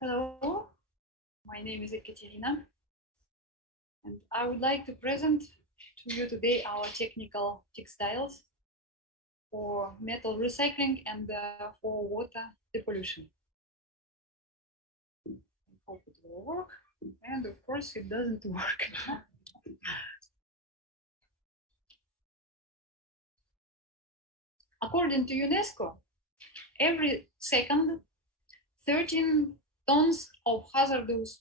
Hello, my name is Ekaterina, and I would like to present to you today our technical textiles for metal recycling and for water depollution. I hope it will work, and of course it doesn't work. According to UNESCO, every second 13 tons of hazardous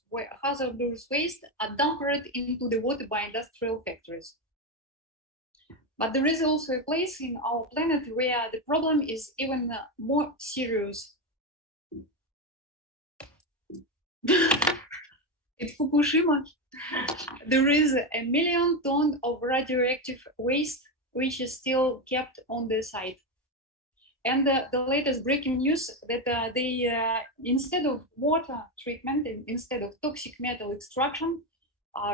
waste are dumped into the water by industrial factories. But there is also a place in our planet where the problem is even more serious. At Fukushima, there is 1 million tons of radioactive waste which is still kept on the site. And the latest breaking news that they, instead of water treatment, instead of toxic metal extraction,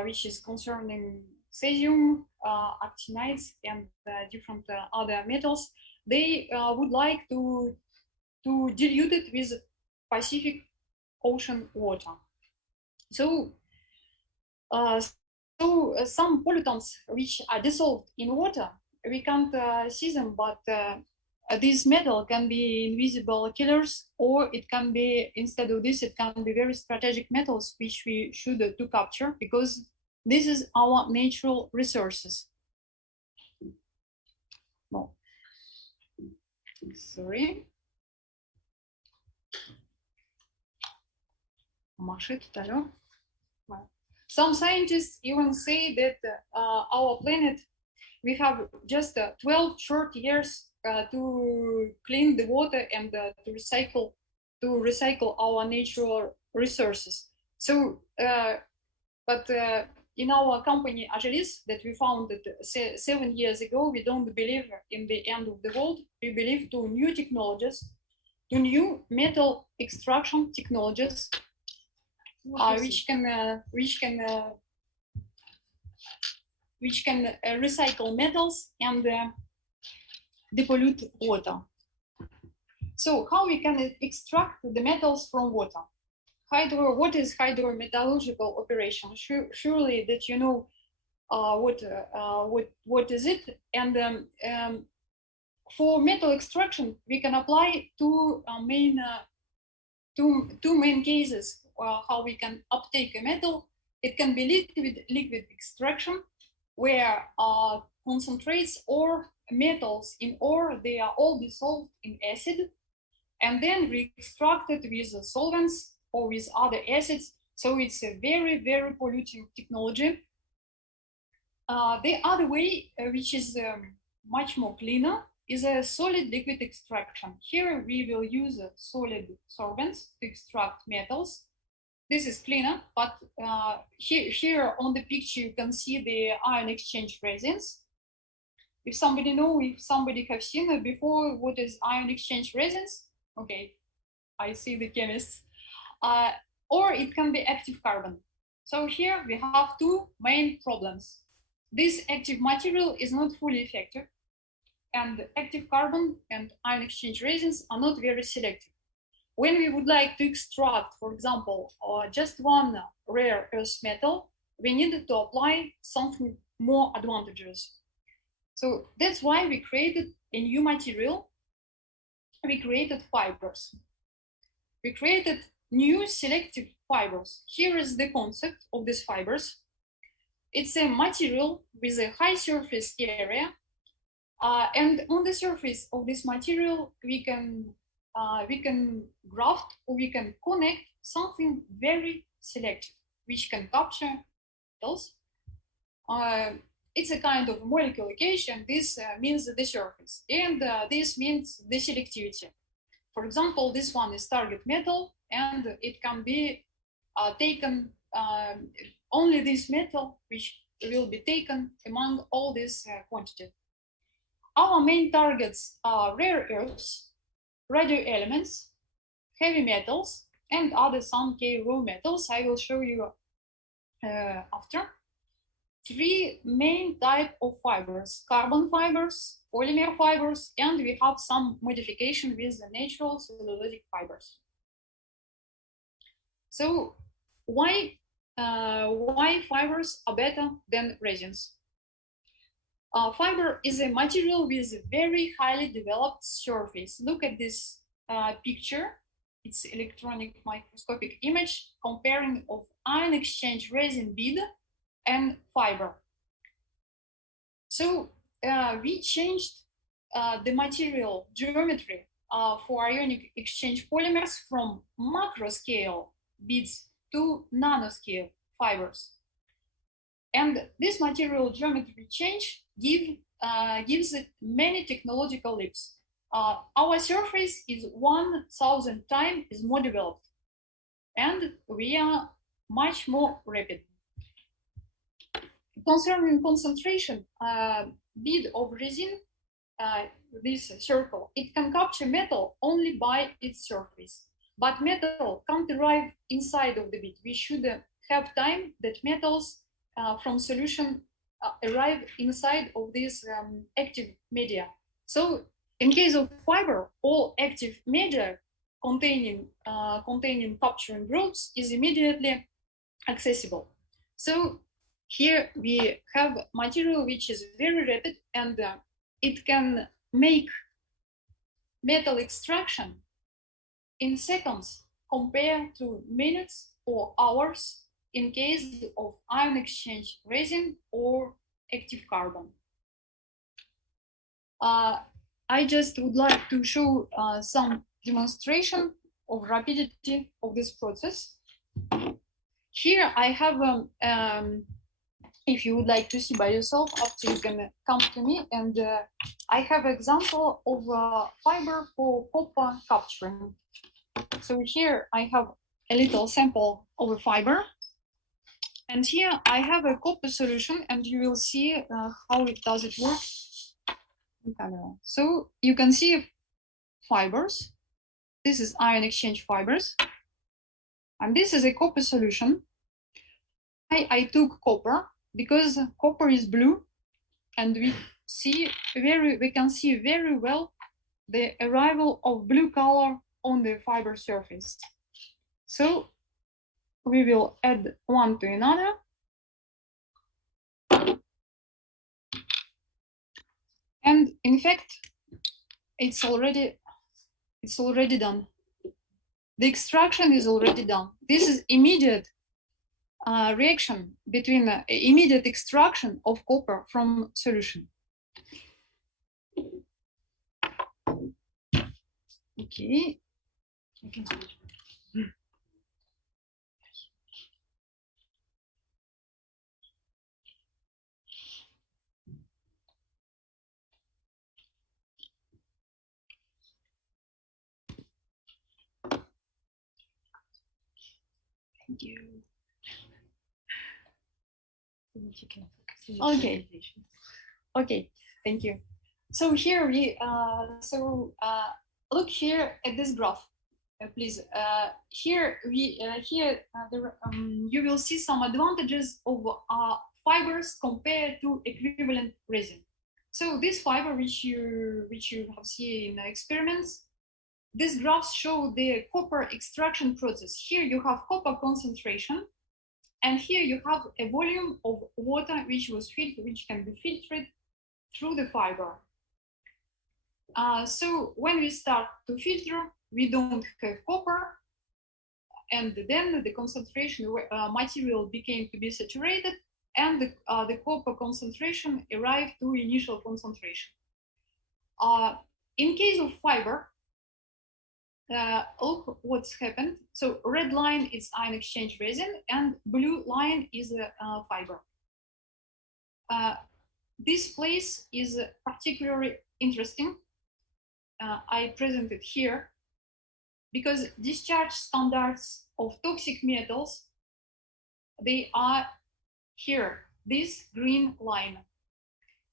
which is concerning cesium, actinides, and different other metals, they would like to dilute it with Pacific Ocean water. So, some pollutants which are dissolved in water, we can't see them, but this metal can be invisible killers, or it can be, instead of this, it can be very strategic metals which we should to capture, because this is our natural resources. No. Sorry. Some scientists even say that our planet, we have just 12 short years to clean the water and to recycle our natural resources. So, but in our company Agelis that we founded 7 years ago, we don't believe in the end of the world. We believe to new technologies, to new metal extraction technologies, which can recycle metals and depollute water. So how we can extract the metals from water? What is hydrometallurgical operation? Surely that you know what is it? And for metal extraction, we can apply two main cases. How we can uptake a metal. It can be liquid extraction, where concentrates or metals in ore, they are all dissolved in acid and then re-extracted with solvents or with other acids. So it's a very, very polluting technology. The other way, which is much more cleaner, is a solid liquid extraction. Here we will use solid solvents to extract metals. This is cleaner, but here on the picture you can see the ion exchange resins. If somebody have seen before what is ion exchange resins, okay, I see the chemists. Or it can be active carbon. So here we have two main problems. This active material is not fully effective, and active carbon and ion exchange resins are not very selective. When we would like to extract, for example, just one rare earth metal, we needed to apply something more advantageous. So that's why we created a new material. We created fibers. We created new selective fibers. Here is the concept of these fibers. It's a material with a high surface area, and on the surface of this material, we can graft or we can connect something very selective, which can capture metals. It's a kind of molecular location. This means the surface, and this means the selectivity. For example, this one is target metal, and it can be taken, only this metal which will be taken among all this quantity. Our main targets are rare earths, radio elements, heavy metals, and other some K raw metals. I will show you after. Three main types of fibers: carbon fibers, polymer fibers, and we have some modification with the natural cellulosic fibers. So why fibers are better than resins? Fiber is a material with a very highly developed surface. Look at this picture. It's electronic microscopic image comparing of ion exchange resin bead and fiber. So we changed the material geometry for ionic exchange polymers from macro scale beads to nanoscale fibers. And this material geometry change gives it many technological leaps. Our surface is 1,000 times more developed, and we are much more rapid. Concerning concentration, bead of resin, this circle, it can capture metal only by its surface. But metal can't arrive inside of the bead. We should have time that metals from solution arrive inside of this active media. So in case of fiber, all active media containing capturing groups is immediately accessible. So here we have material which is very rapid, and it can make metal extraction in seconds compared to minutes or hours in case of ion exchange resin or active carbon. I just would like to show some demonstration of rapidity of this process. Here I have, if you would like to see by yourself, after you can come to me, and I have example of fiber for copper capturing. So here I have a little sample of a fiber, and here I have a copper solution, and you will see how it does it work. So you can see fibers. This is ion exchange fibers, and this is a copper solution. I took copper because copper is blue, and we can see very well the arrival of blue color on the fiber surface. So we will add one to another. And in fact, it's already done. The extraction is already done. This is immediate reaction between immediate extraction of copper from solution. Okay. Thank you. Okay. Okay. Thank you. So here we look here at this graph, please. Here you will see some advantages of fibers compared to equivalent resin. So this fiber, which you have seen in the experiments, these graphs show the copper extraction process. Here you have copper concentration, and here you have a volume of water which can be filtered through the fiber. So when we start to filter, we don't have copper, and then the concentration material became to be saturated, and the copper concentration arrived to initial concentration. In case of fiber, look what's happened. So red line is ion exchange resin, and blue line is a fiber. This place is particularly interesting. I present it here because discharge standards of toxic metals, they are here, this green line.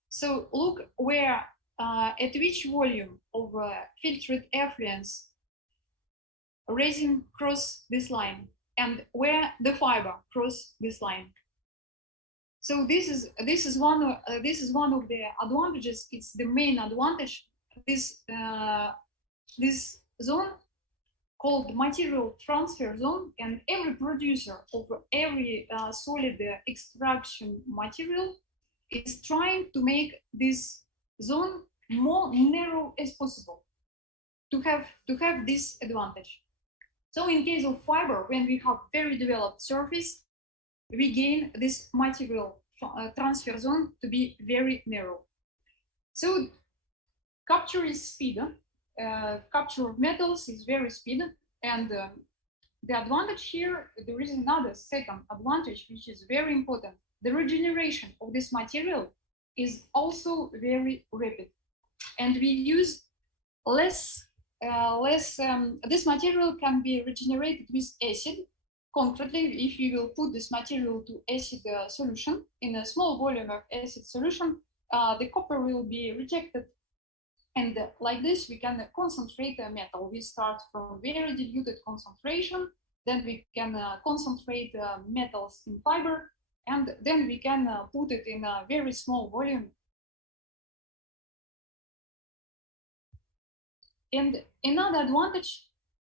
So look where, at which volume of filtered effluents resin cross this line, and where the fiber cross this line. So this is one of the advantages. It's the main advantage. This zone called material transfer zone, and every producer of every solid extraction material is trying to make this zone more narrow as possible to have this advantage. So in case of fiber, when we have very developed surface, we gain this material transfer zone to be very narrow. So capture is speed. Capture of metals is very speed, and the advantage here, there is another second advantage which is very important. The regeneration of this material is also very rapid, and we use less. This material can be regenerated with acid. Concretely, if you will put this material to acid solution in a small volume of acid solution, the copper will be rejected. And like this, we can concentrate a metal. We start from very diluted concentration, then we can concentrate metals in fiber, and then we can put it in a very small volume. And another advantage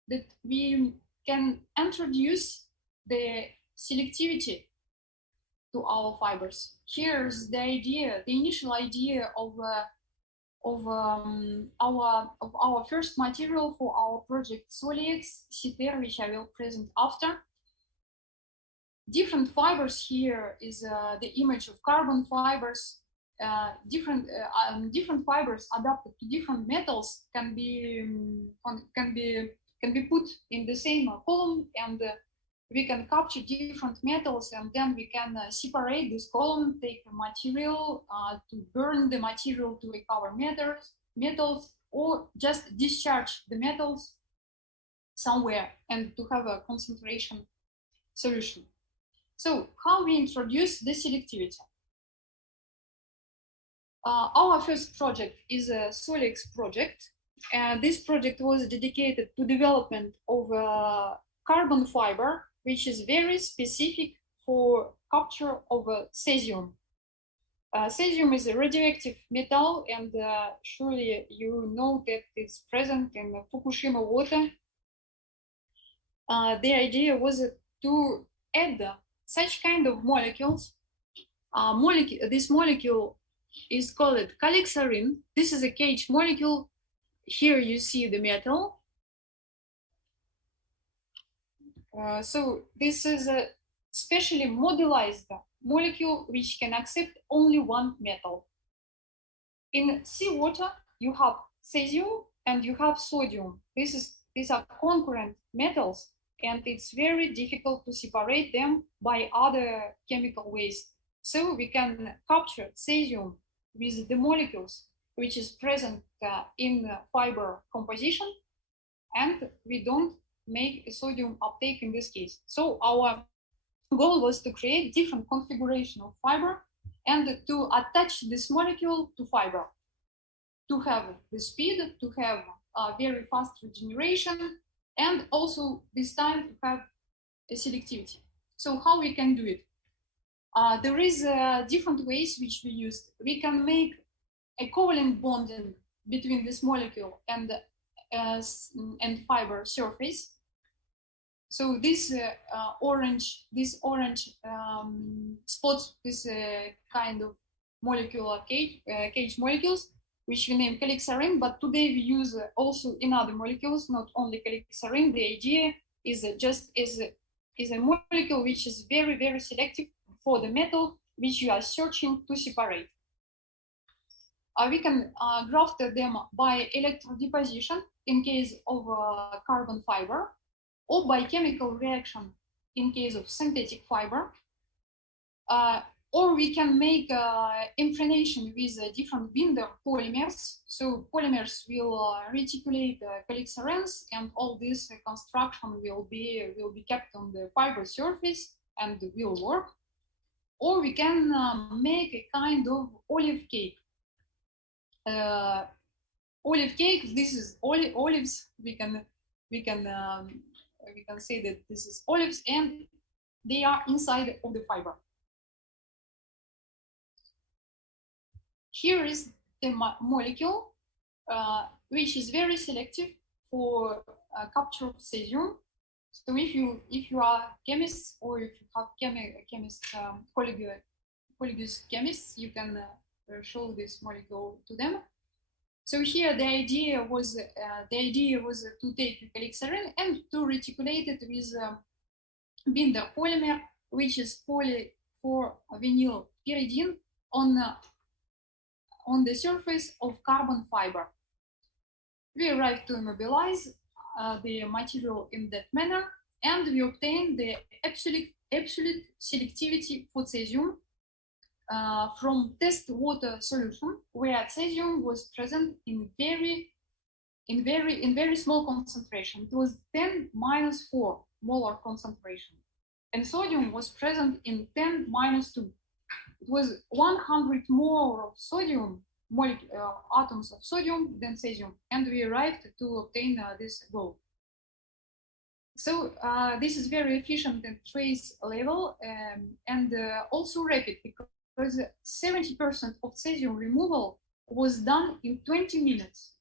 that we can introduce the selectivity to our fibers. Here's the idea, the initial idea of our first material for our project SOLEIL, which I will present after. Different fibers here is the image of carbon fibers. Different fibers adapted to different metals can be put in the same column, and we can capture different metals, and then we can separate this column, take the material to burn the material to recover metals, or just discharge the metals somewhere and to have a concentration solution. So how we introduce the selectivity? Our first project is a SOLEIL project. This project was dedicated to development of carbon fiber, which is very specific for capture of cesium. Cesium is a radioactive metal, and surely you know that it's present in Fukushima water. The idea was to add such kind of molecules. This molecule is called calixarin. This is a cage molecule. Here you see the metal. So this is a specially modelized molecule which can accept only one metal. In seawater, you have cesium and you have sodium. These are concurrent metals, and it's very difficult to separate them by other chemical ways. So we can capture cesium with the molecules which is present in fiber composition, and we don't make a sodium uptake in this case. So our goal was to create different configuration of fiber and to attach this molecule to fiber, to have the speed, to have very fast regeneration, and also this time to have a selectivity. So how we can do it? There is different ways which we used. We can make a covalent bonding between this molecule and fiber surface. So this orange spots, this kind of molecular cage molecules, which we name calixarin. But today we use also in other molecules, not only calixarin. The idea is just is a molecule which is very, very selective for the metal which you are searching to separate. We can graft them by electrodeposition in case of carbon fiber, or by chemical reaction in case of synthetic fiber, or we can make impregnation with different binder polymers. So polymers will reticulate calixarins, and all this construction will be kept on the fiber surface and will work. Or we can make a kind of olive cake. Olive cake. This is olives. We can say that this is olives, and they are inside of the fiber. Here is the molecule, which is very selective for capture of cesium. So if you are chemists or if you have colleagues chemists, you can show this molecule to them. So here the idea was to take calixarin and to reticulate it with binder polymer, which is poly-4-vinyl pyridine on the surface of carbon fiber. We arrived to immobilize the material in that manner, and we obtained the absolute selectivity for cesium from test water solution, where cesium was present in very small concentration. It was 10⁻⁴ molar concentration, and sodium was present in 10⁻². It was 100 more of sodium atoms of sodium than cesium, and we arrived to obtain this goal. So this is very efficient at trace level and also rapid, because 70% of cesium removal was done in 20 minutes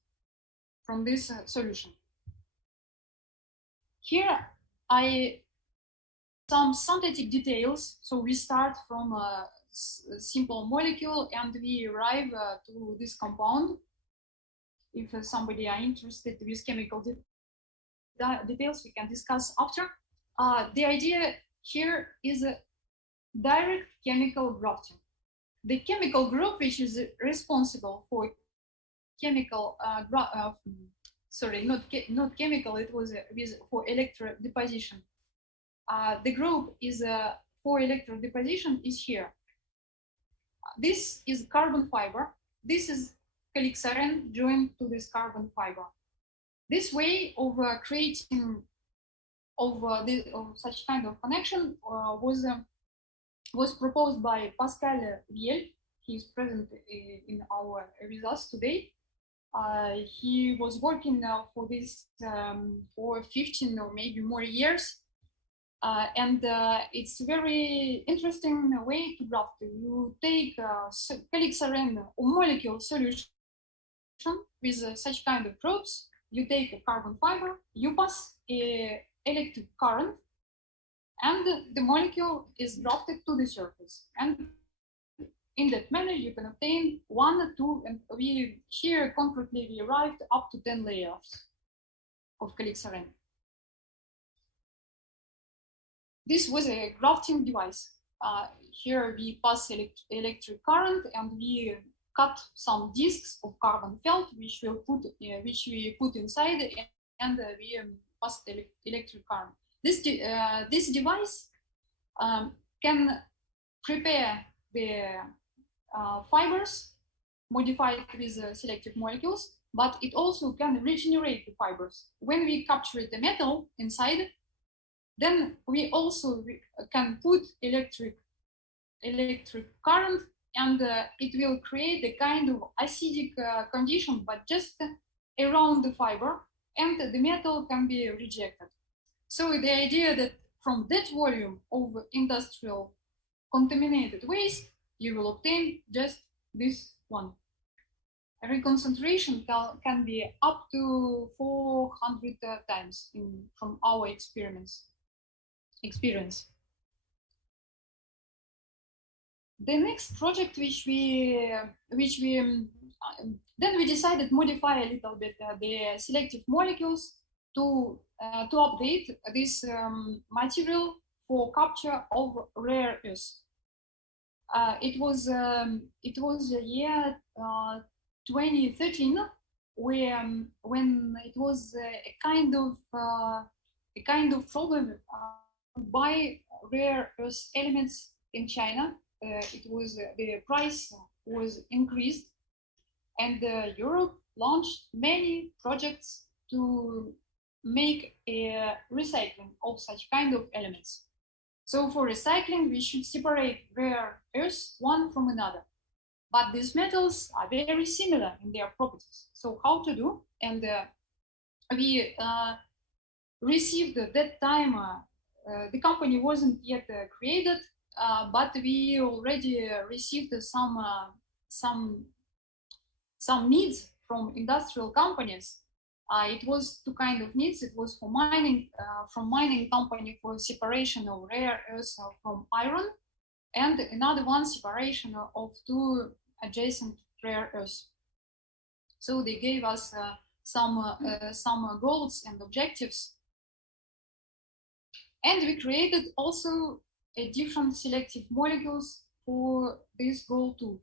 from this solution. Here some synthetic details. So we start from a simple molecule and we arrive to this compound. If somebody are interested with chemical details, we can discuss after. The idea here is a direct chemical grafting. The chemical group which is responsible for chemical not chemical, it was for electrodeposition. The group is for electrodeposition is here. This is carbon fiber. This is calixarin joined to this carbon fiber. This way of creating of such kind of connection was proposed by Pascal Viel. He is present in our results today. He was working for this for 15 or maybe more years. And it's a very interesting way to graft. You take calixarin molecule solution with such kind of probes. You take a carbon fiber, you pass an electric current, and the molecule is grafted to the surface. And in that manner, you can obtain 1, 2, and we here concretely we arrived up to 10 layers of calixarin. This was a grafting device. Here we pass electric current and we cut some discs of carbon felt, which we put inside, and we pass the electric current. This device can prepare the fibers modified with selective molecules, but it also can regenerate the fibers. When we capture the metal inside, then we also can put electric current, and it will create a kind of acidic condition, but just around the fiber, and the metal can be rejected. So the idea that from that volume of industrial contaminated waste, you will obtain just this one. Reconcentration can be up to 400 times from our experience. The next project which we then we decided to modify a little bit the selective molecules to update this material for capture of rare earths. It was the year 2013 when it was a kind of problem buy rare earth elements in China. It was the price was increased, and Europe launched many projects to make a recycling of such kind of elements. So for recycling, we should separate rare earths one from another. But these metals are very similar in their properties. So how to do? And we received at that time, the company wasn't yet created, but we already received some needs from industrial companies It was two kind of needs. It was for mining, from mining company for separation of rare earths from iron, and another one separation of two adjacent rare earths. So they gave us some goals and objectives, and we created also a different selective molecules for this goal too.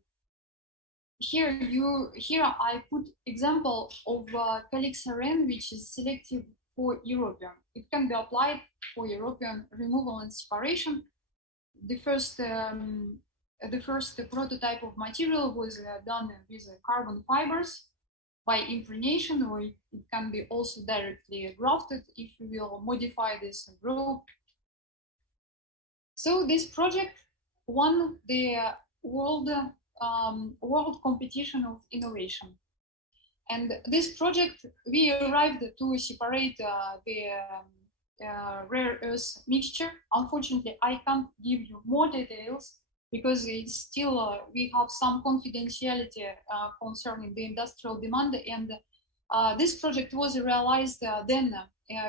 Here I put example of calixarin, which is selective for europium. It can be applied for europium removal and separation. The first prototype of material was done with carbon fibers by impregnation, or it can be also directly grafted if we will modify this group. So this project won the world competition of innovation. And this project, we arrived to separate the rare earth mixture. Unfortunately, I can't give you more details because it's still, we have some confidentiality concerning the industrial demand. And this project was realized then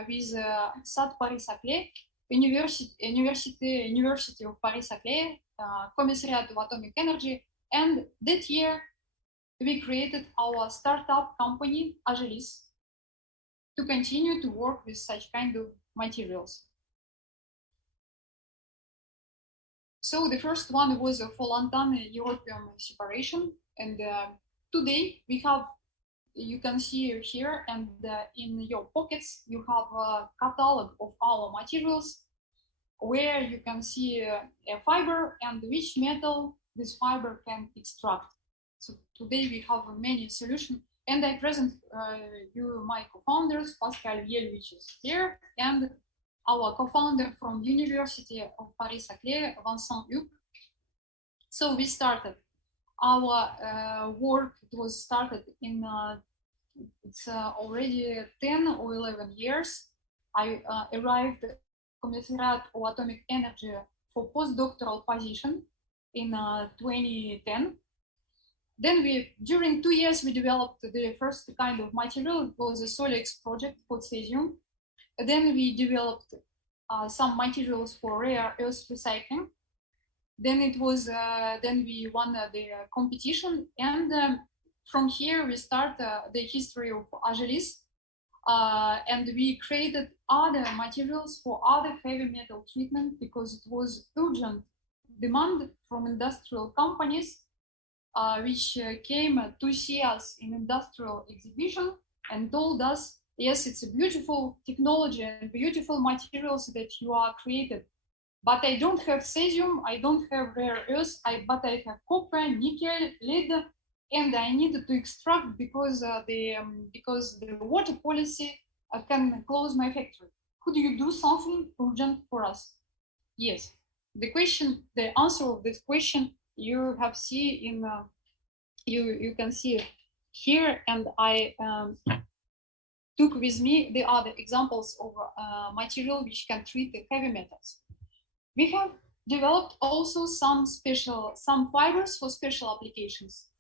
with SAT Paris-Saclay, University of Paris-Saclay, Commissariat of Atomic Energy. And that year, we created our startup company, Agelis, to continue to work with such kind of materials. So the first one was for lanthan europium separation. And today we have, you can see here, and in your pockets, you have a catalog of our materials where you can see a fiber and which metal this fiber can extract. So today we have many solutions, and I present you my co-founders, Pascal Viel, which is here, and our co-founder from University of Paris-Saclay, Vincent Huc. So we started our work. It was started in it's already 10 or 11 years. I arrived at Commissariat of Atomic Energy for postdoctoral position in 2010. Then during 2 years, we developed the first kind of material. It was a SOLEIL project for cesium. Then we developed some materials for rare earth recycling. Then it was, then we won the competition. And from here, we start the history of Agelis. And we created other materials for other heavy metal treatment because it was urgent demand from industrial companies, which came to see us in industrial exhibition and told us, yes, it's a beautiful technology and beautiful materials that you are created, but I don't have cesium, I don't have rare earths, but I have copper, nickel, lead, and I need to extract because the water policy can close my factory. Could you do something urgent for us? Yes. The answer of this question you have seen in you can see here, and I took with me the other examples of material which can treat the heavy metals. We have developed also some fibers for special applications.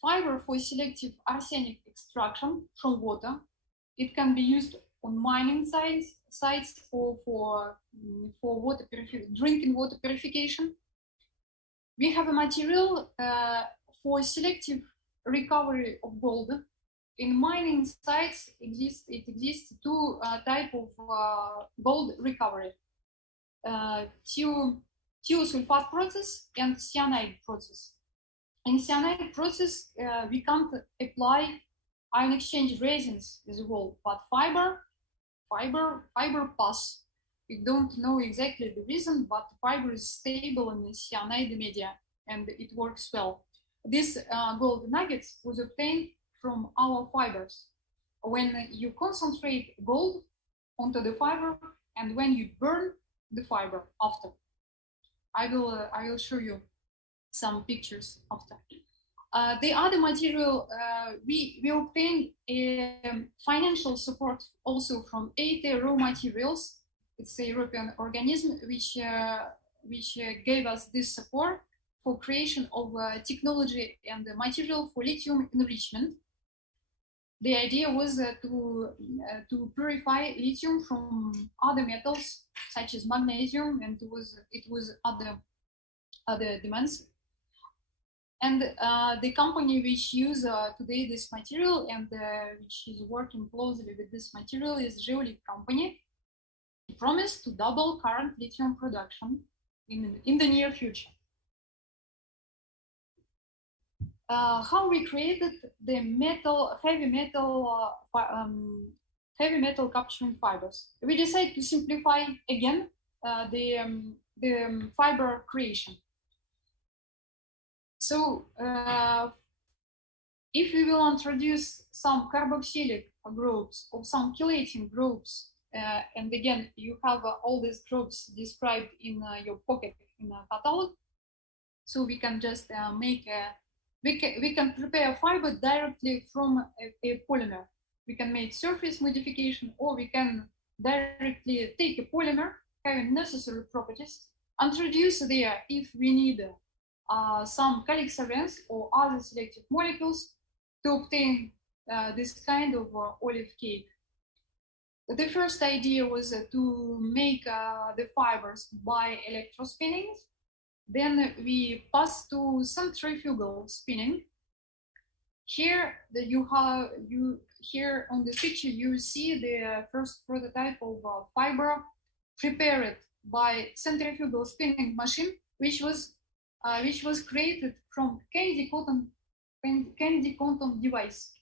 Fiber for selective arsenic extraction from water. It can be used on mining sites for drinking water purification. We have a material for selective recovery of gold. In mining sites, it exists two types of gold recovery: thiosulfate process and cyanide process. In cyanide process, we can't apply ion exchange resins as well, but fiber pass. We don't know exactly the reason, but fiber is stable in the cyanide media and it works well. This gold nuggets was obtained from our fibers. When you concentrate gold onto the fiber and when you burn the fiber after, I will show you some pictures after. The other material, we obtained financial support also from EIT Raw Materials. It's a European organism which gave us this support for creation of technology and the material for lithium enrichment. The idea was to purify lithium from other metals such as magnesium, and it was other demands. And the company which use today this material and which is working closely with this material is SOLEIL company. It promised to double current lithium production in the near future. How we created the heavy metal capturing fibers. We decided to simplify again the fiber creation. So if we will introduce some carboxylic groups or some chelating groups, and again, you have all these groups described in your pocket in a catalog, so we can just we can prepare a fiber directly from a polymer. We can make surface modification, or we can directly take a polymer having necessary properties, introduce there if we need some calyx arrays or other selective molecules to obtain this kind of olive cake. The first idea was to make the fibers by electrospinning. Then we pass to centrifugal spinning. Here here on the picture you see the first prototype of fiber prepared by centrifugal spinning machine, which was created from candy cotton device.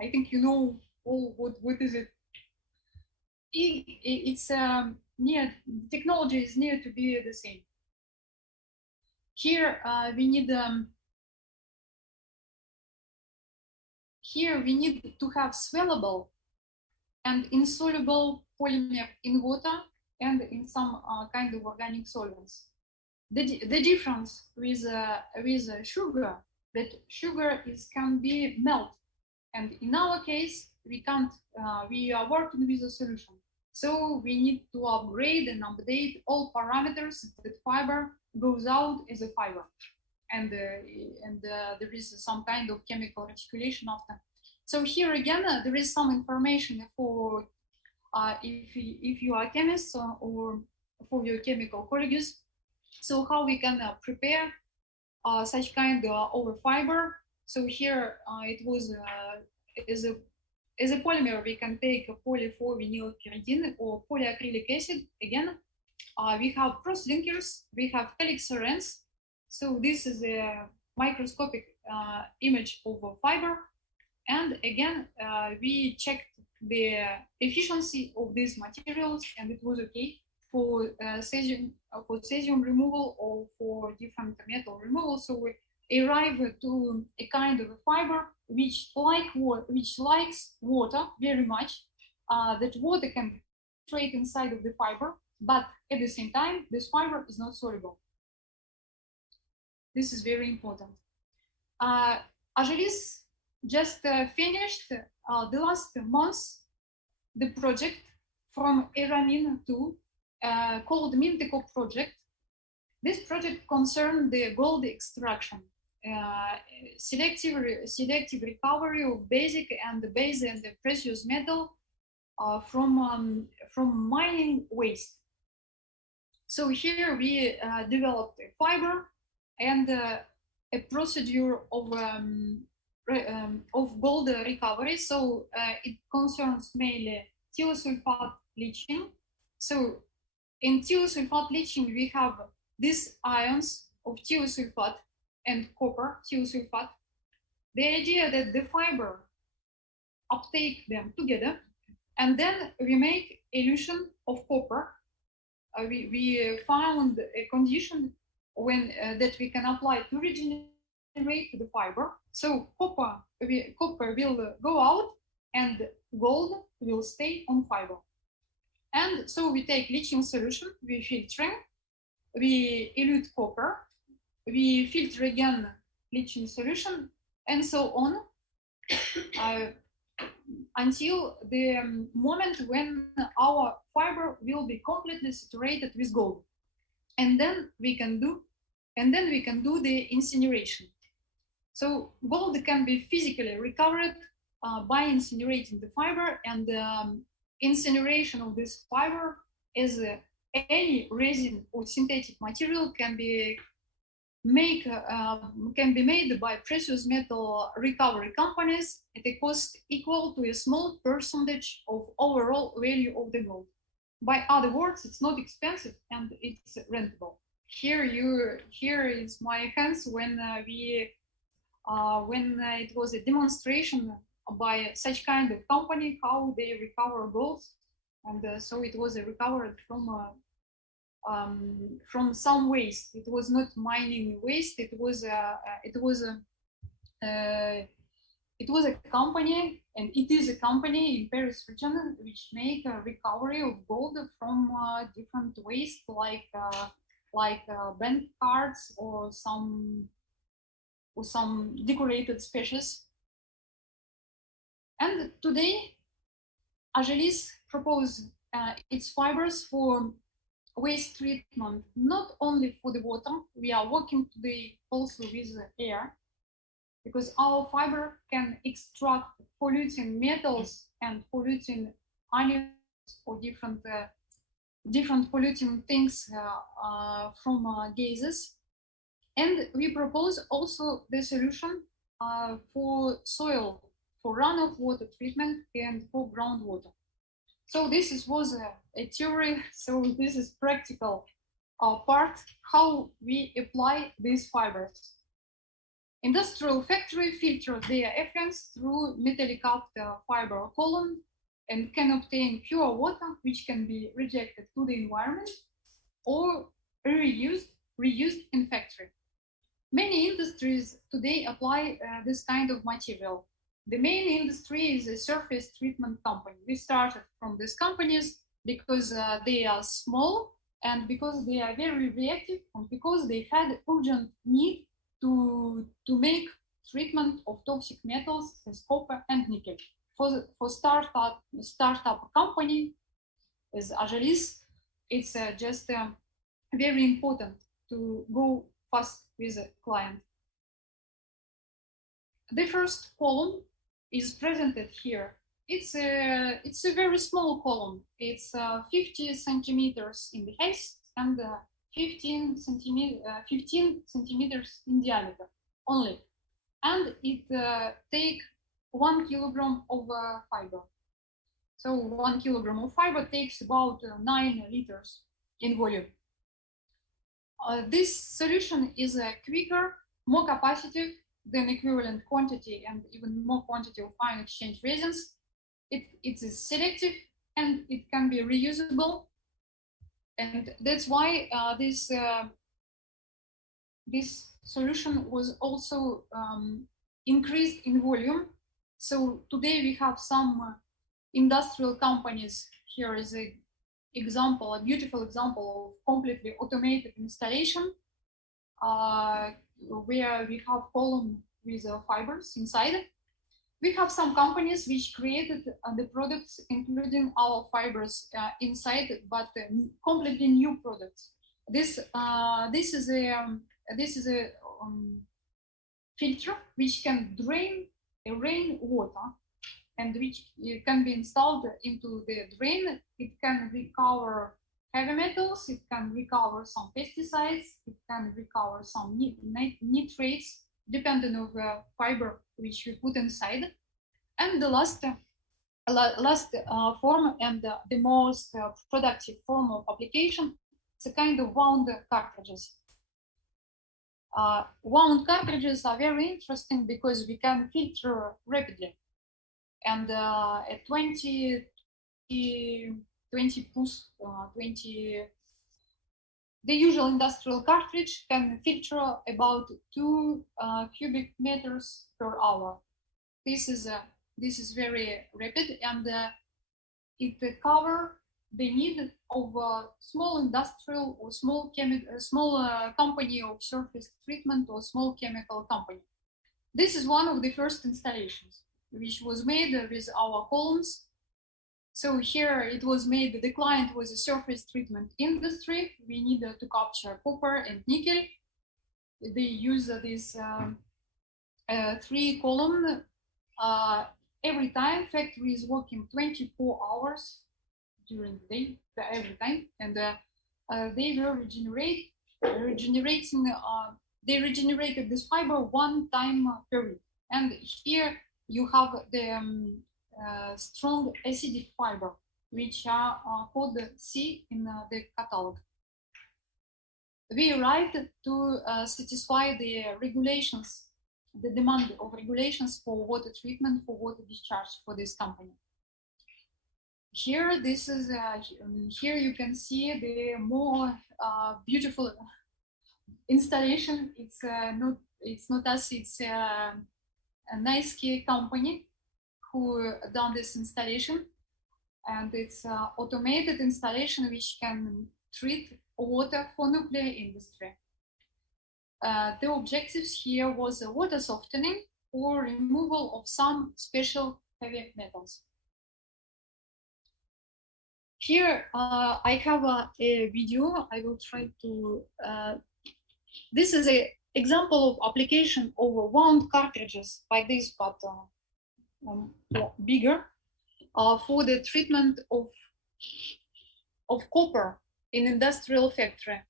I think you know all what is it. It's near, technology is near to be the same. Here we need to have swellable and insoluble polymer in water and in some kind of organic solvents. The difference with sugar, that sugar can be melted, and in our case we can't. We are working with a solution, so we need to upgrade and update all parameters that fiber goes out as a fiber, and there is some kind of chemical articulation after. So here again, there is some information for if you are chemists or for your chemical colleagues. So how we can prepare such kind of fiber. So here it was as a polymer, we can take poly-4-vinyl-pyridine or polyacrylic acid. Again, we have cross-linkers, we have calyx arrays. So this is a microscopic image of a fiber. And again, we checked the efficiency of these materials, and it was okay for cesium removal or for different metal removal. So we arrive to a kind of a fiber which likes water very much. That water can penetrate inside of the fiber, but at the same time, this fiber is not soluble. This is very important. Agelis just finished the last month the project from Eramin 2 called Minteco project. This project concerned the gold extraction, selective recovery of basic and the base and the precious metal from mining waste. So here we developed a fiber and a procedure of gold recovery. So it concerns mainly thiosulfate leaching. So in thiosulfate leaching, we have these ions of thiosulfate and copper thiosulfate. The idea that the fiber uptake them together, and then we make elution of copper. We found a condition when that we can apply to regenerate the fiber. So copper will go out and gold will stay on fiber. And so we take leaching solution, we filter, we elute copper, we filter again leaching solution, and so on until the moment when our fiber will be completely saturated with gold. And then we can do the incineration. So gold can be physically recovered by incinerating the fiber, and incineration of this fiber as any resin or synthetic material can be made by precious metal recovery companies at a cost equal to a small percentage of overall value of the gold. By other words, it's not expensive and it's rentable. Here is my hands when it was a demonstration by such kind of company how they recover gold, and so it was recovered from some waste. It was not mining waste. It was a company, and it is a company in Paris region which make a recovery of gold from different waste like bank cards or some decorated species. And today, Agelis propose its fibers for waste treatment, not only for the water. We are working today also with air, because our fiber can extract polluting metals and polluting animals or different polluting things from gases. And we propose also the solution for soil, for runoff water treatment and for groundwater. So this was a theory, so this is practical part, how we apply these fibers. Industrial factory filter their effluents through metallic capped fiber column and can obtain pure water, which can be rejected to the environment or reused in factory. Many industries today apply this kind of material. The main industry is a surface treatment company. We started from these companies because they are small and because they are very reactive and because they had urgent need to make treatment of toxic metals as copper and nickel. For startup company as Agelis, it's just very important to go fast with a client. The first column is presented here. It's a very small column. It's 50 centimeters in the height and 15 centimeters in diameter only, and it take 1 kilogram of fiber. So 1 kilogram of fiber takes about 9 liters in volume. This solution is quicker, more capacitive than equivalent quantity and even more quantity of ion exchange resins. It is selective and it can be reusable, and that's why this solution was also increased in volume. So today we have some industrial companies. Here is a beautiful example of completely automated installation where we have column with fibers inside. We have some companies which created the products including our fibers inside, but completely new products. This is a filter which can drain rainwater and which can be installed into the drain. It can recover heavy metals, it can recover some pesticides, it can recover some nitrates, depending on the fiber which we put inside. And the last form and the most productive form of application, it's a kind of wound cartridges. Wound cartridges are very interesting because we can filter rapidly. And at 20 the usual industrial cartridge can filter about 2 cubic meters per hour. This is very rapid, and it covers the need of a small industrial or small company of surface treatment or small chemical company. This is one of the first installations which was made with our columns. So here it was made, the client was a surface treatment industry. We needed to capture copper and nickel. They use this 3-column every time. Factory is working 24 hours during the day, every time, and they were they regenerated this fiber one time per week. And here you have the strong acidic fiber, which are called C in the catalog. We arrived to satisfy the regulations, the demand of regulations for water treatment, for water discharge for this company. Here, this is here you can see the more beautiful installation. It's not us. It's a nice key company who done this installation, and it's automated installation which can treat water for nuclear industry. The objectives here was water softening or removal of some special heavy metals. Here I have a video. I will try to. This is an example of application of wound cartridges like this, but bigger, for the treatment of copper in industrial factory.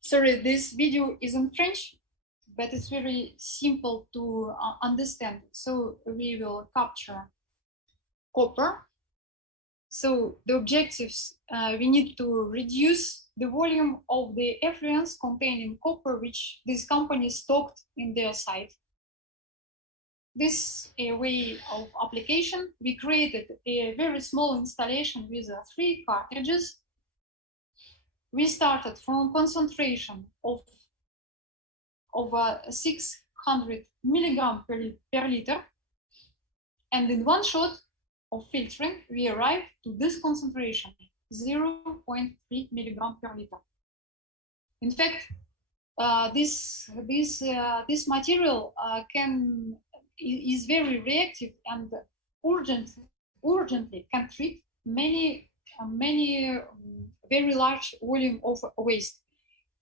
Sorry, this video is in French, but it's very simple to understand. So we will capture copper. So the objectives, we need to reduce the volume of the effluents containing copper, which this company stocked in their site. This way of application, we created a very small installation with 3 cartridges. We started from concentration of 600 milligram per liter, and in one shot of filtering, we arrived to this concentration, 0.3 milligram per liter. In fact, this material is very reactive and urgently can treat many very large volume of waste.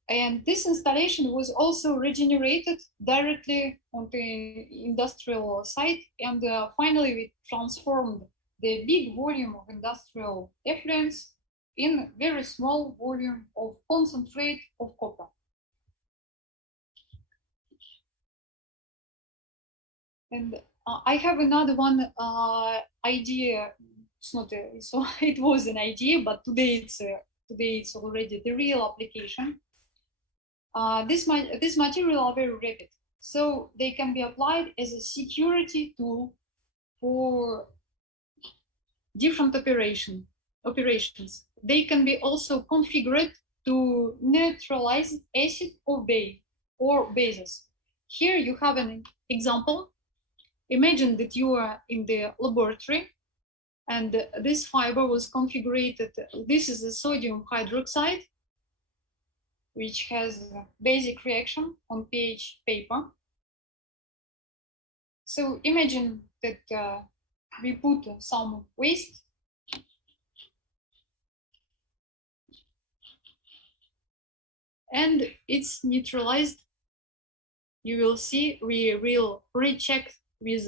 And this installation was also regenerated directly on the industrial site, and finally we transformed the big volume of industrial effluents in very small volume of concentrate of copper. And I have another one idea. It's not so it was an idea, but today it's already the real application. This material are very rapid, so they can be applied as a security tool for different operations. They can be also configured to neutralize acid or bases. Here you have an example. Imagine that you are in the laboratory and this fiber was configured. This is a sodium hydroxide, which has a basic reaction on pH paper. So imagine that we put some waste and it's neutralized. You will see we will recheck with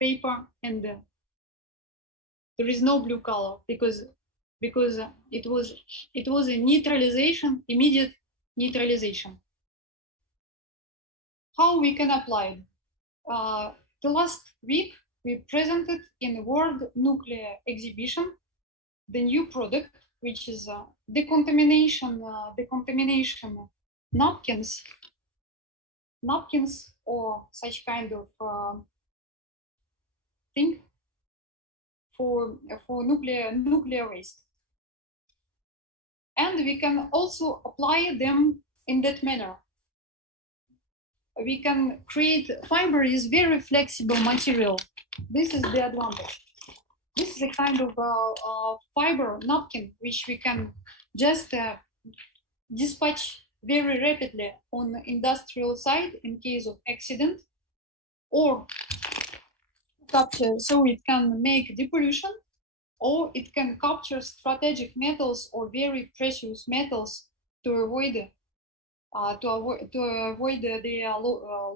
paper, and there is no blue color because it was a neutralization, immediate neutralization. How we can apply it? The last week we presented in the World Nuclear Exhibition the new product, which is decontamination napkins or such kind of thing for nuclear waste. And we can also apply them in that manner. We can create, fiber is very flexible material. This is the advantage. This is a kind of fiber napkin which we can just dispatch very rapidly on the industrial site in case of accident, or capture, so it can make depollution, or it can capture strategic metals or very precious metals to avoid the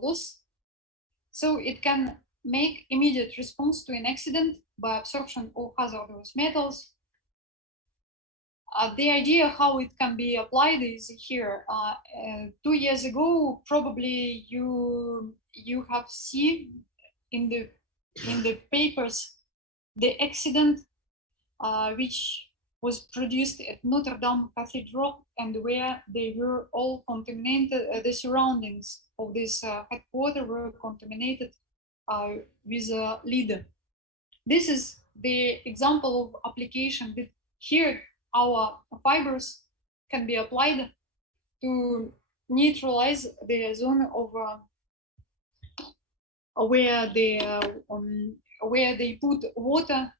loss. So it can make immediate response to an accident by absorption of hazardous metals. The idea how it can be applied is here. 2 years ago, probably you have seen in the papers the accident which was produced at Notre Dame Cathedral, and where they were all contaminated. The surroundings of this headquarters were contaminated with lead. This is the example of application that here our fibers can be applied to neutralize the zone of where they put water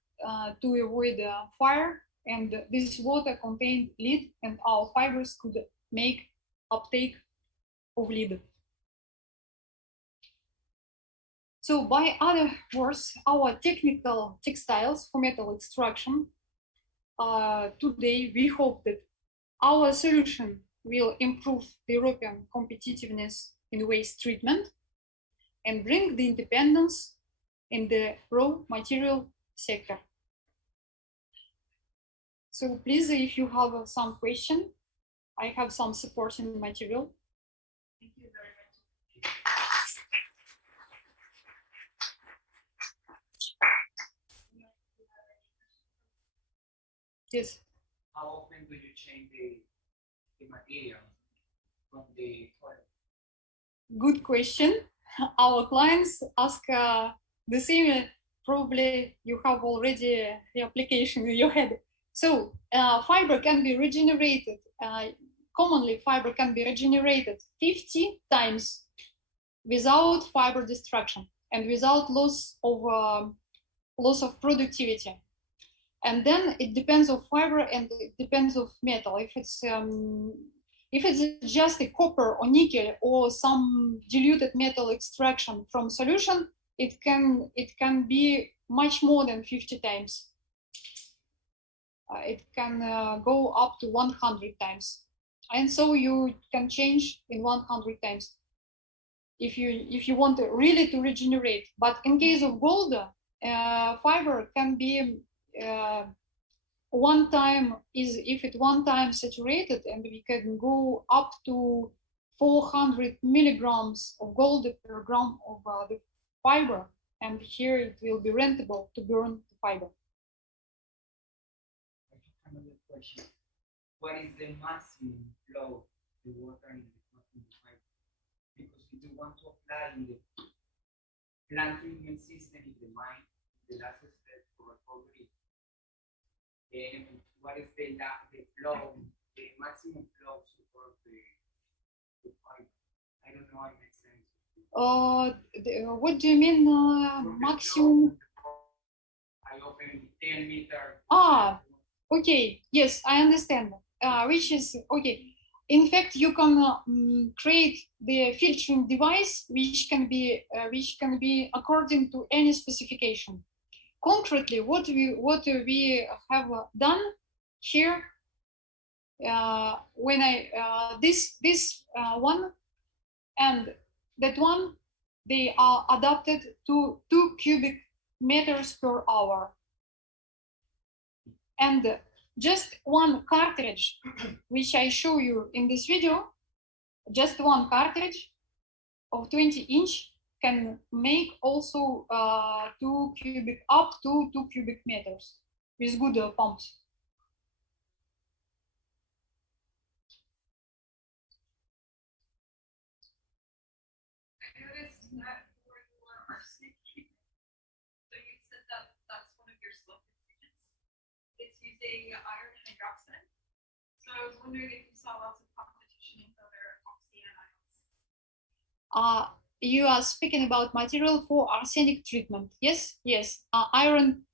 to avoid fire, and this water contained lead, and our fibers could make uptake of lead. So by other words, our technical textiles for metal extraction, today we hope that our solution will improve the European competitiveness in waste treatment and bring the independence in the raw material sector. So please, if you have some question, I have some supporting material. Thank you very much. Yes. How often do you change the material from the toilet? Good question. Our clients ask the same. Probably you have already the application in your head. So fiber can be regenerated. Commonly, fiber can be regenerated 50 times without fiber destruction and without loss of productivity. And then it depends on fiber and it depends on metal. If it's just a copper or nickel or some diluted metal extraction from solution, it can be much more than 50 times. It can go up to 100 times, and so you can change in 100 times if you want to really to regenerate. But in case of gold, fiber can be one time saturated, and we can go up to 400 milligrams of gold per gram of the fiber, and here it will be rentable to burn the fiber. Another question: what is the maximum flow the water in the fiber? Because if you want to apply in the plant treatment system in the mine, the last step for recovery, then what is the flow, the maximum flow for the fiber? I don't know if it makes sense. What do you mean maximum? I open 10 meter. Okay, yes, I understand. Which is okay. In fact, you can create the filtering device, which can be according to any specification. Concretely, what we have done here, when this one and that one, they are adapted to 2 cubic meters per hour. And just one cartridge, which I show you in this video, just one cartridge of 20-inch can make also up to 2 cubic meters with good pumps. I noticed that for your arsenic treatment, so you said that that's one of your slope ingredients. It's using iron hydroxide. So I was wondering if you saw lots of competition with other oxyanions. You are speaking about material for arsenic treatment. Yes, yes. Iron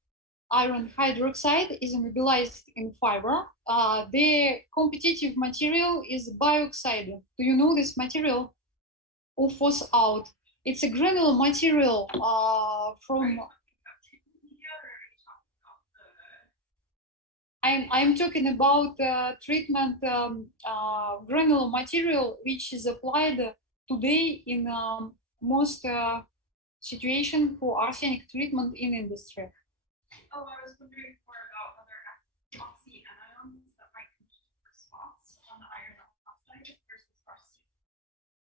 hydroxide is immobilized in fiber. The competitive material is bioxide. Do you know this material? Or force out. It's a granular material from. I'm talking about treatment granular material, which is applied today in most situation for arsenic treatment in industry. Oh, I was wondering more about other oxyanions that might compete for spots on the iron oxide versus arsenic.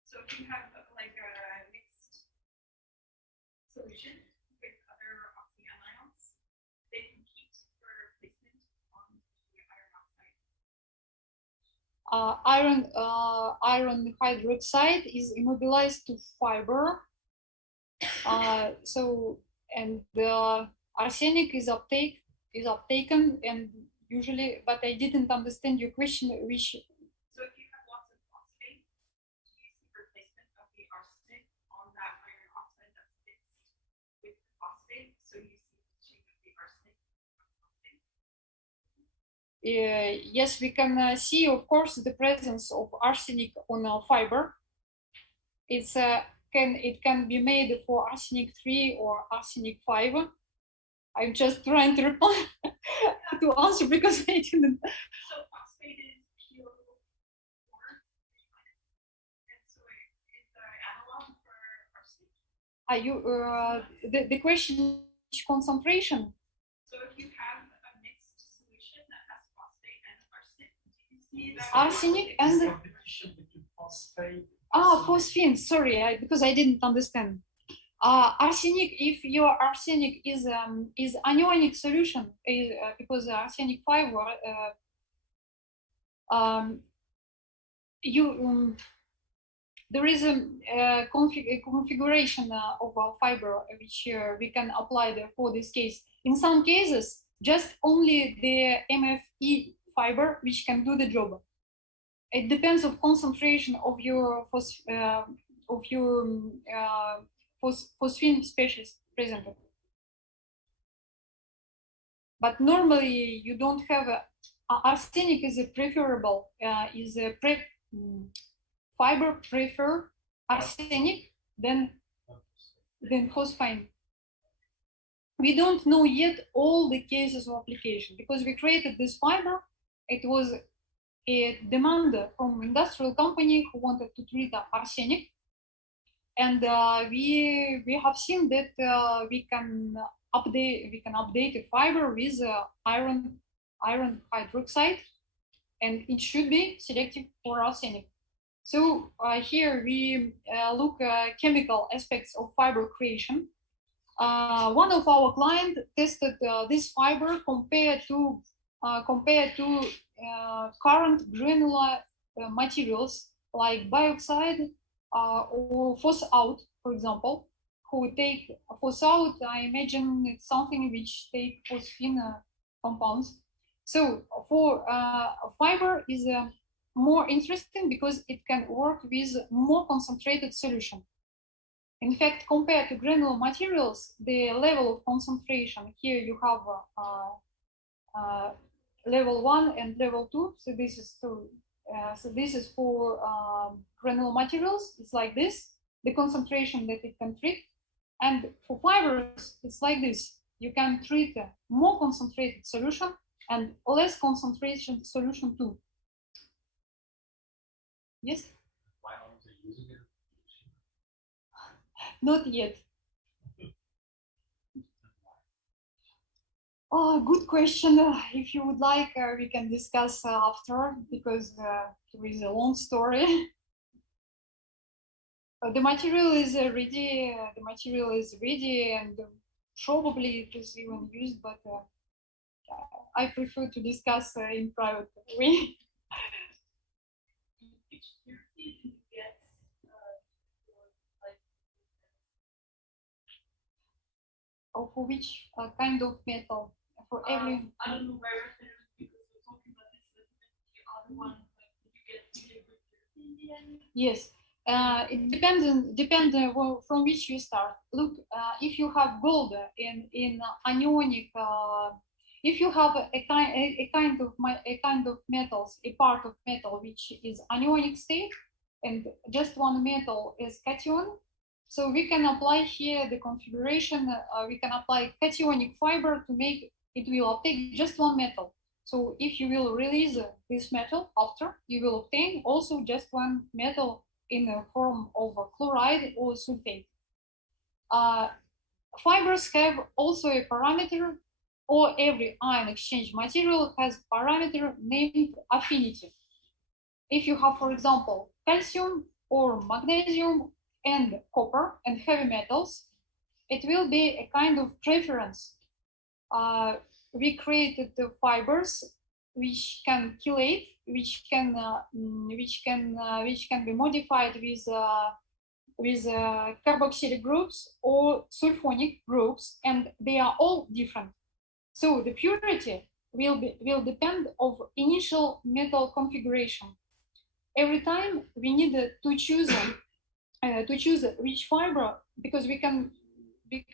So if you have like a mixed solution with other oxyanions, they compete for placement on the iron oxide. Iron hydroxide is immobilized to fiber. And arsenic is uptaken, and usually, but I didn't understand your question. Which? So if you have lots of phosphate, do you see replacement of the arsenic on that iron oxide that's mixed with the phosphate? So you see the change of the arsenic. Yes, we can see, of course, the presence of arsenic on a fiber. It can be made for arsenic 3 or arsenic 5. I'm just trying to reply to answer because I didn't. So phosphate is PO4, and so it's an analog for arsenic. The question is concentration. So if you have a mixed solution that has phosphate and arsenic, do you see that arsenic and competition between phosphate? Phosphine. Sorry, because I didn't understand. Arsenic. If your arsenic is anionic solution, because arsenic 5, there is a configuration of a fiber which we can apply for this case. In some cases, just only the MFE fiber which can do the job. It depends on concentration of your phosphine species present. But normally you don't have arsenic is a preferable fiber prefer arsenic than phosphine. We don't know yet all the cases of application because we created this fiber. It was a demand from industrial company who wanted to treat arsenic, and we have seen that we can update a fiber with iron hydroxide, and it should be selective for arsenic. So here we look chemical aspects of fiber creation. One of our clients tested this fiber compared to current granular materials like bioxide or phos out, for example, who take phos out. I imagine it's something which take phosphine compounds. So for fiber is more interesting because it can work with more concentrated solution. In fact, compared to granular materials, the level of concentration here you have level 1 and level 2. So this is for granular materials. It's like this, the concentration that it can treat. And for fibers, it's like this. You can treat a more concentrated solution and less concentration solution too. Yes? Why aren't they using it? Not yet. Oh, good question. If you would like, we can discuss after, because there is a long story. The material is ready. And probably it is even used, but I prefer to discuss in private way. Or for which kind of metal? For every. I don't know where it is because we're talking about this, but the other one, like, you get really good. Yes, it depends from which you start. Look, if you have gold in anionic, if you have a kind of metals, a part of metal which is anionic state, and just one metal is cation. So we can apply here the configuration. We can apply cationic fiber to make it will uptake just one metal. So if you will release this metal after, you will obtain also just one metal in the form of chloride or sulfate. Fibers have also a parameter, or every ion exchange material has a parameter named affinity. If you have, for example, calcium or magnesium and copper and heavy metals, it will be a kind of preference. We created the fibers which can chelate, which can be modified with carboxylic groups or sulfonic groups, and they are all different. So the purity will depend of initial metal configuration. Every time we need to choose which fiber, because we can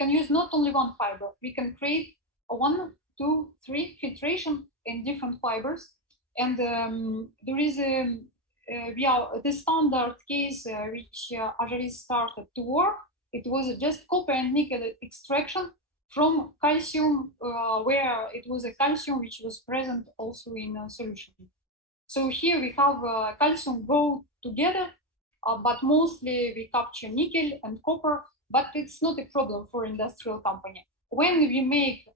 use not only one fiber. We can create 1, 2, 3 filtration in different fibers, and there is the standard case which already started to work. It was just copper and nickel extraction from calcium, where it was a calcium which was present also in a solution. So here we have calcium go together, but mostly we capture nickel and copper, but it's not a problem for industrial company. When we make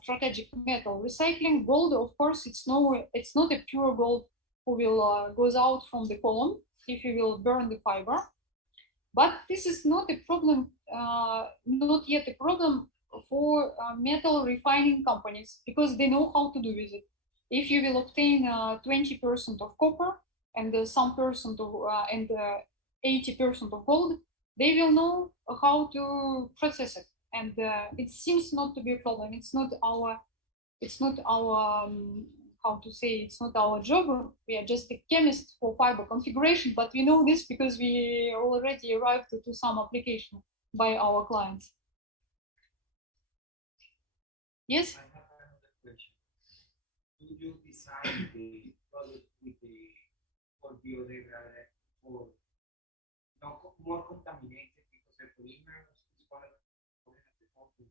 strategic metal recycling, gold, of course, it's not a pure gold who will goes out from the column if you will burn the fiber. But this is not a problem, not yet a problem for metal refining companies, because they know how to do with it. If you will obtain 20% of copper and some percent of and 80% of gold, they will know how to process it, and it seems not to be a problem. It's not our how to say, it's not our job. We are just a chemist for fiber configuration, but we know this because we already arrived to some application by our clients. Yes? I have another question. Do you design the product with the for biodegradable or no, more contaminated, because the polymer is one of the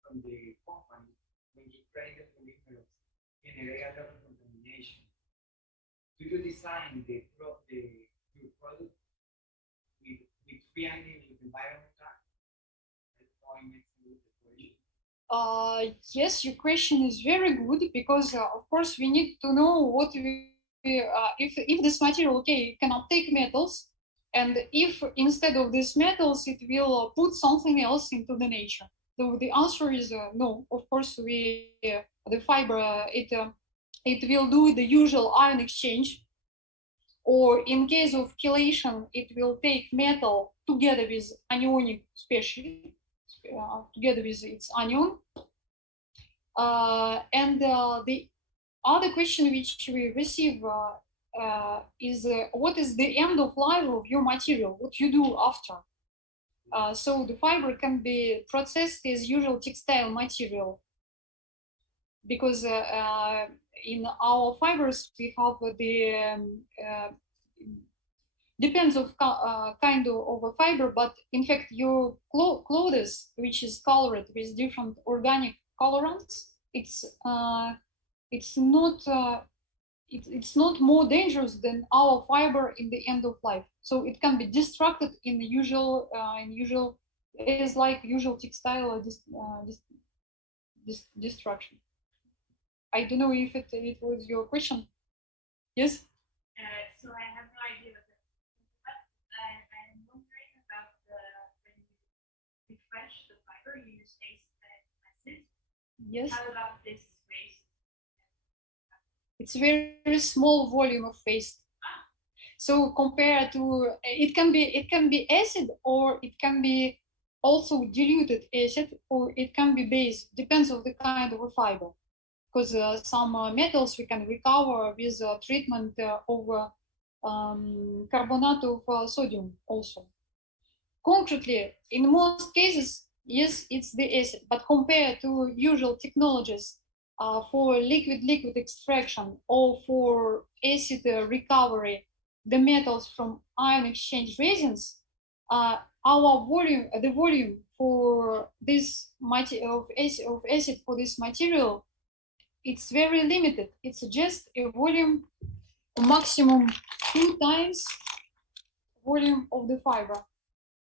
from the company, when you create the polymer, generate a lot of contamination. Do you design your product with friendly environment? Yes, your question is very good, because of course we need to know what if this material, okay, can uptake metals, and if instead of these metals it will put something else into the nature. So the answer is no. Of course, the fiber it will do the usual ion exchange, or in case of chelation, it will take metal together with anionic species, together with its anion. And the other question which we receive is what is the end of life of your material? What you do after? So the fiber can be processed as usual textile material, because in our fibers we have the depends of kind of a fiber, but in fact your clothes, which is colored with different organic colorants, it's not more dangerous than our fiber in the end of life. So it can be destructed in the usual is like usual textile destruction. I don't know if it was your question. Yes. So I have no idea what that is, but I'm wondering about when you refresh the fiber, you use acid. Yes. How about this waste? It's very small volume of waste. So compared to, it can be acid, or it can be also diluted acid, or it can be base. Depends on the kind of a fiber, because some metals we can recover with treatment of carbonate of sodium also. Concretely, in most cases, yes, it's the acid, but compared to usual technologies for liquid extraction or for acid recovery, the metals from ion exchange resins, our volume, the volume for this of acid for this material, it's very limited. It's just a volume maximum 2 times volume of the fiber.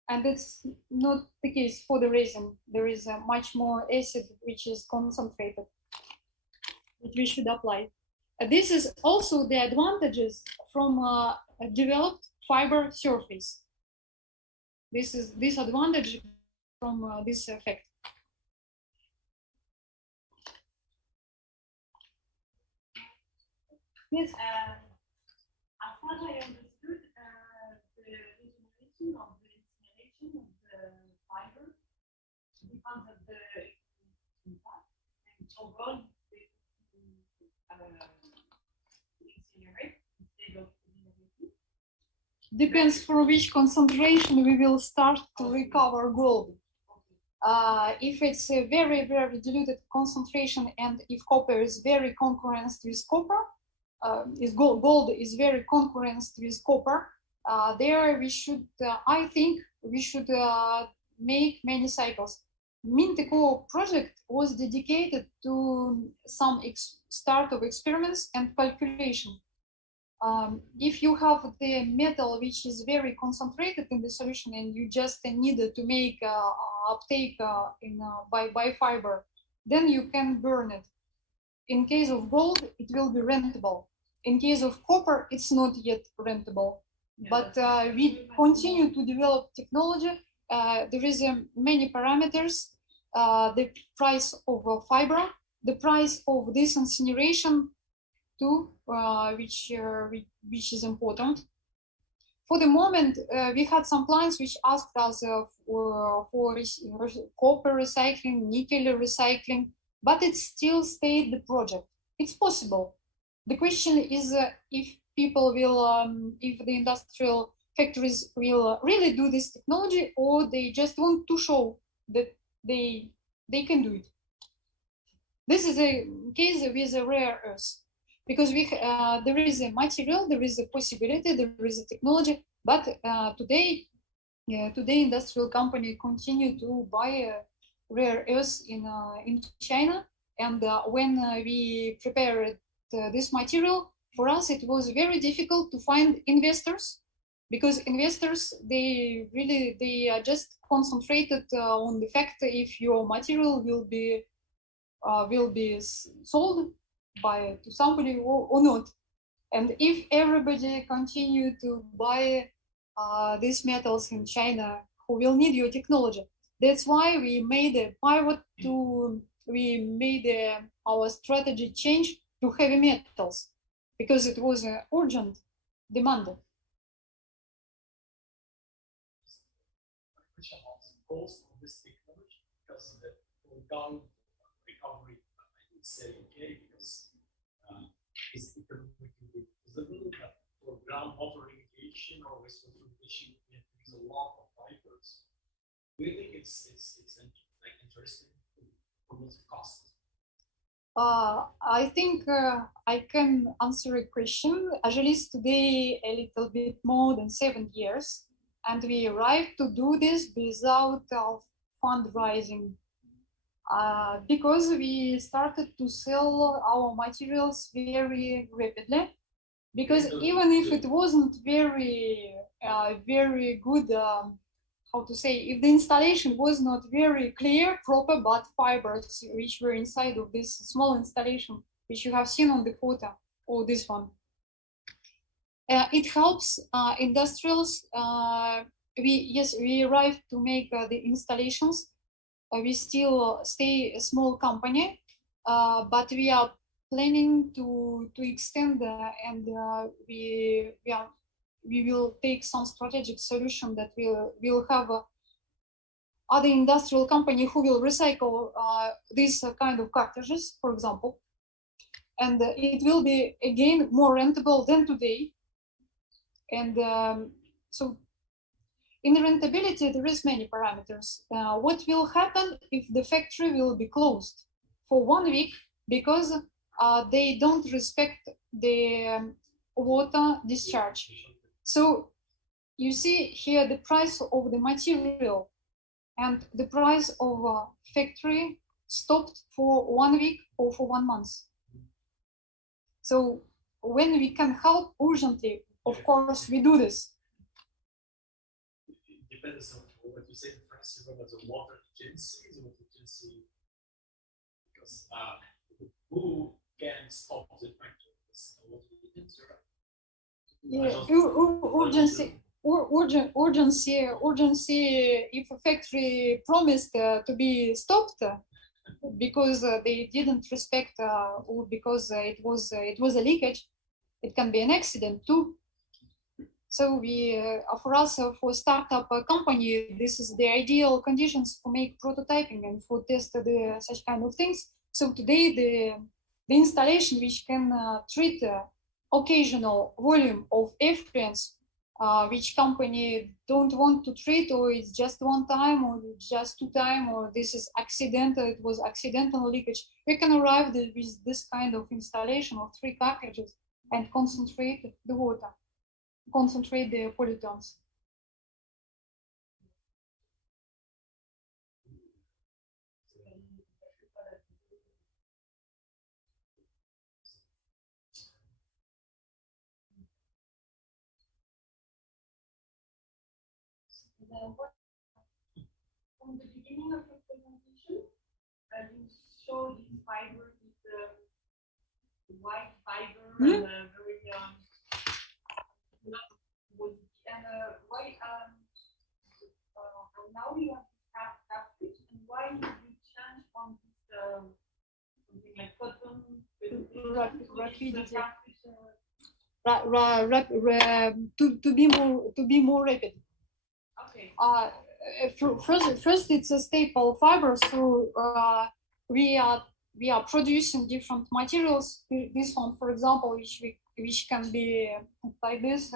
And it's not the case for the resin. There is a much more acid which is concentrated, which we should apply. This is also the advantages from a developed fiber surface. This is this advantage from this effect. Yes. As far as I understood, the resolution of the installation of the fiber depends on the impact, and overall, incinerate instead of incinerating. Depends from which concentration we will start to recover gold. If it's a very, very diluted concentration, and if copper is very concurrent with copper, gold is very concurrent with copper, there we should, I think, we should make many cycles. Minteco project was dedicated to some start of experiments and calculation. If you have the metal which is very concentrated in the solution and you just needed to make uptake by fiber, then you can burn it. In case of gold, it will be rentable. In case of copper, it's not yet rentable. But we continue to develop technology. There is many parameters. The price of fiber, the price of this incineration too, which is important. For the moment, we had some clients which asked us for copper recycling, nickel recycling, but it still stayed the project. It's possible. The question is if people will, if the industrial factories will really do this technology, or they just want to show that they can do it. This is a case with a rare earth, because there is a material, there is a possibility, there is a technology, but today industrial company continue to buy rare earths in China, and when we prepared this material, for us it was very difficult to find investors, because investors they are just concentrated on the fact if your material will be sold to somebody or not. And if everybody continue to buy these metals in China, who will need your technology? That's why we made a pivot we made our strategy change to heavy metals, because it was an urgent demand. Question on the cost of this technology, because the gold recovery, I would say, okay, because it's economically feasible, but for groundwater irrigation or wastewater irrigation, we have to use a lot of fibers. Do you think it's like interesting for those costs? I think I can answer a question. Agilis today a little bit more than 7 years, and we arrived to do this without fundraising, because we started to sell our materials very rapidly. Because even if it wasn't very good, how to say, if the installation was not very clear, proper, but fibers which were inside of this small installation, which you have seen on the photo, or this one, it helps industrials. We arrived to make the installations. We still stay a small company, but we are planning to extend, and we will take some strategic solution that we'll have other industrial company who will recycle these kind of cartridges, for example, and it will be again more rentable than today. And so in rentability, there is many parameters. What will happen if the factory will be closed for 1 week because they don't respect the water discharge? So you see here the price of the material and the price of a factory stopped for 1 week or for 1 month. So when we can help urgently, of course we do this. It depends on what you said in France, about the water agency, because who can stop the factory? Water agency, right? Yeah, urgency. If a factory promised to be stopped because they didn't respect, or because it was a leakage, it can be an accident too. So we, for us, for startup company, this is the ideal conditions for make prototyping and for test such kind of things. So today the installation which can treat occasional volume of effluents, which company don't want to treat, or it's just one time, or just 2 times, or this is accidental, it was accidental leakage. We can arrive with this kind of installation of 3 cartridges and concentrate the water, concentrate the pollutants. From the beginning of the presentation, you showed this fiber with the white fiber and very and why and now you have fabric, and why did you change from this something like cotton to be more rapid. Okay. First, it's a staple fiber, so we are producing different materials. This one, for example, which can be like this.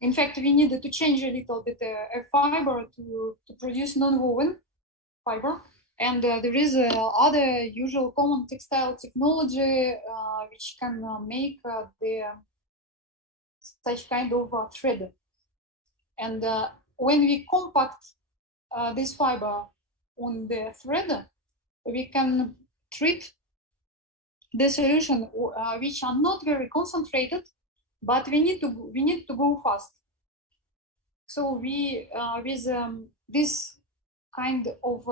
In fact, we needed to change a little bit a fiber to produce non-woven fiber, and there is other usual common textile technology which can make such kind of thread. And when we compact this fiber on the thread, we can treat the solution which are not very concentrated, but we need to go fast. So we with this kind of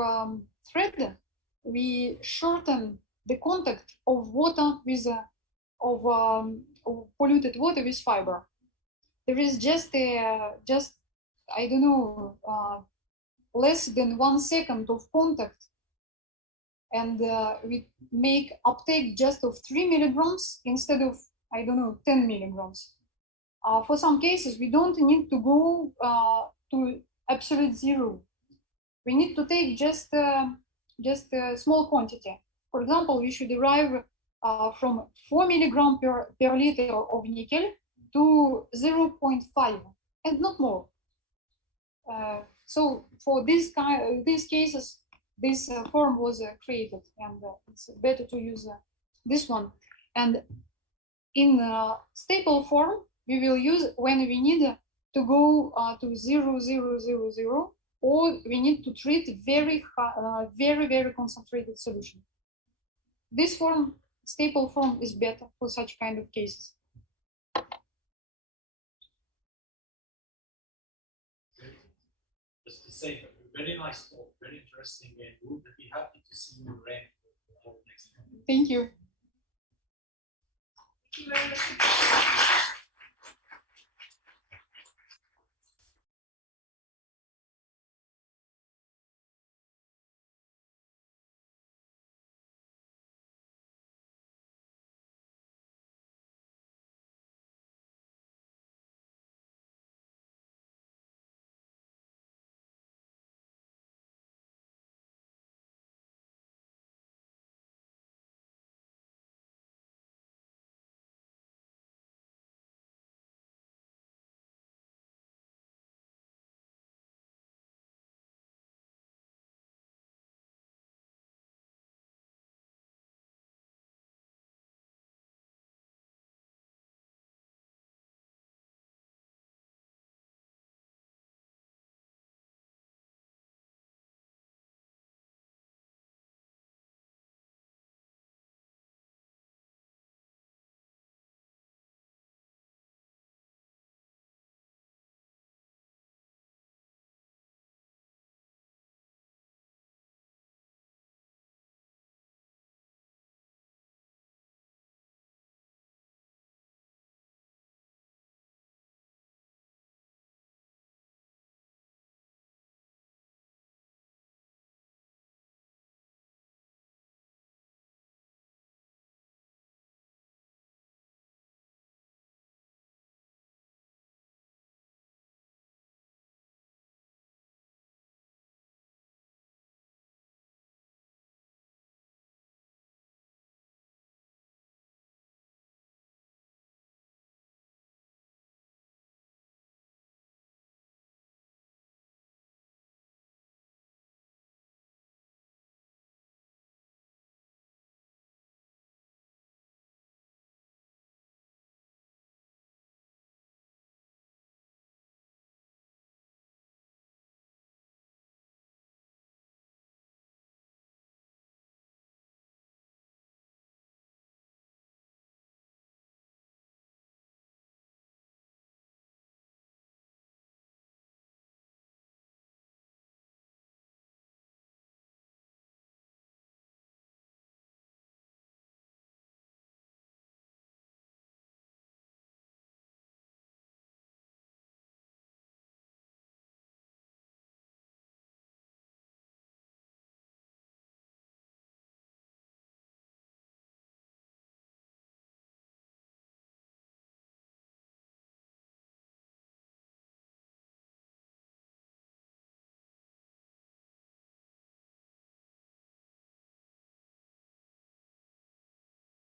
thread, we shorten the contact of water with of polluted water with fiber. There is just I don't know, less than 1 second of contact, and we make uptake just of 3 milligrams instead of, I don't know, 10 milligrams. For some cases, we don't need to go to absolute zero. We need to take just a small quantity. For example, we should arrive from 4 milligrams per liter of nickel to 0.5 and not more. So for these cases, this form was created, and it's better to use this one. And in staple form, we will use when we need to go to 0.000, or we need to treat very concentrated solution. This form, staple form, is better for such kind of cases. Just to say, very nice talk, very interesting, and we'll be happy to see you around for our next one. Thank you. Thank you very much.